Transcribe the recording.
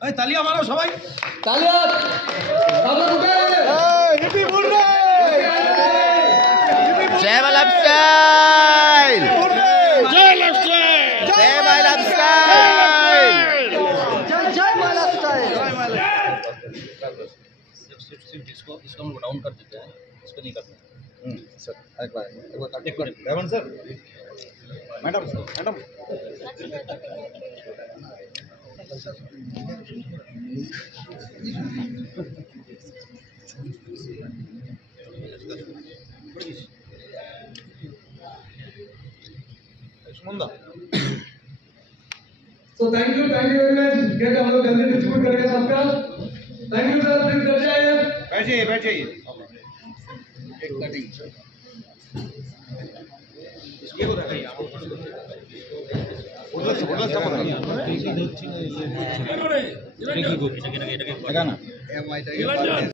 तालियां मारो सबाई तालियां हिप्पी हुर्रे जय माय लाइफस्टाइल जय लाइफस्टाइल जय माय लाइफस्टाइल जय माय लाइफस्टाइल सिर्फ इसको हम डाउन कर देते हैं, इसको नहीं करते सर एक बार Revan sir madam madam Sumanda So thank you very much. get हम लोग जल्दी डिस्ट्रीब्यूट करेंगे सबका. Thank you sir. प्लीज बैठ जाइए. बैठ जाइए एक कटिंग ये हो रहा है उधर से लगाना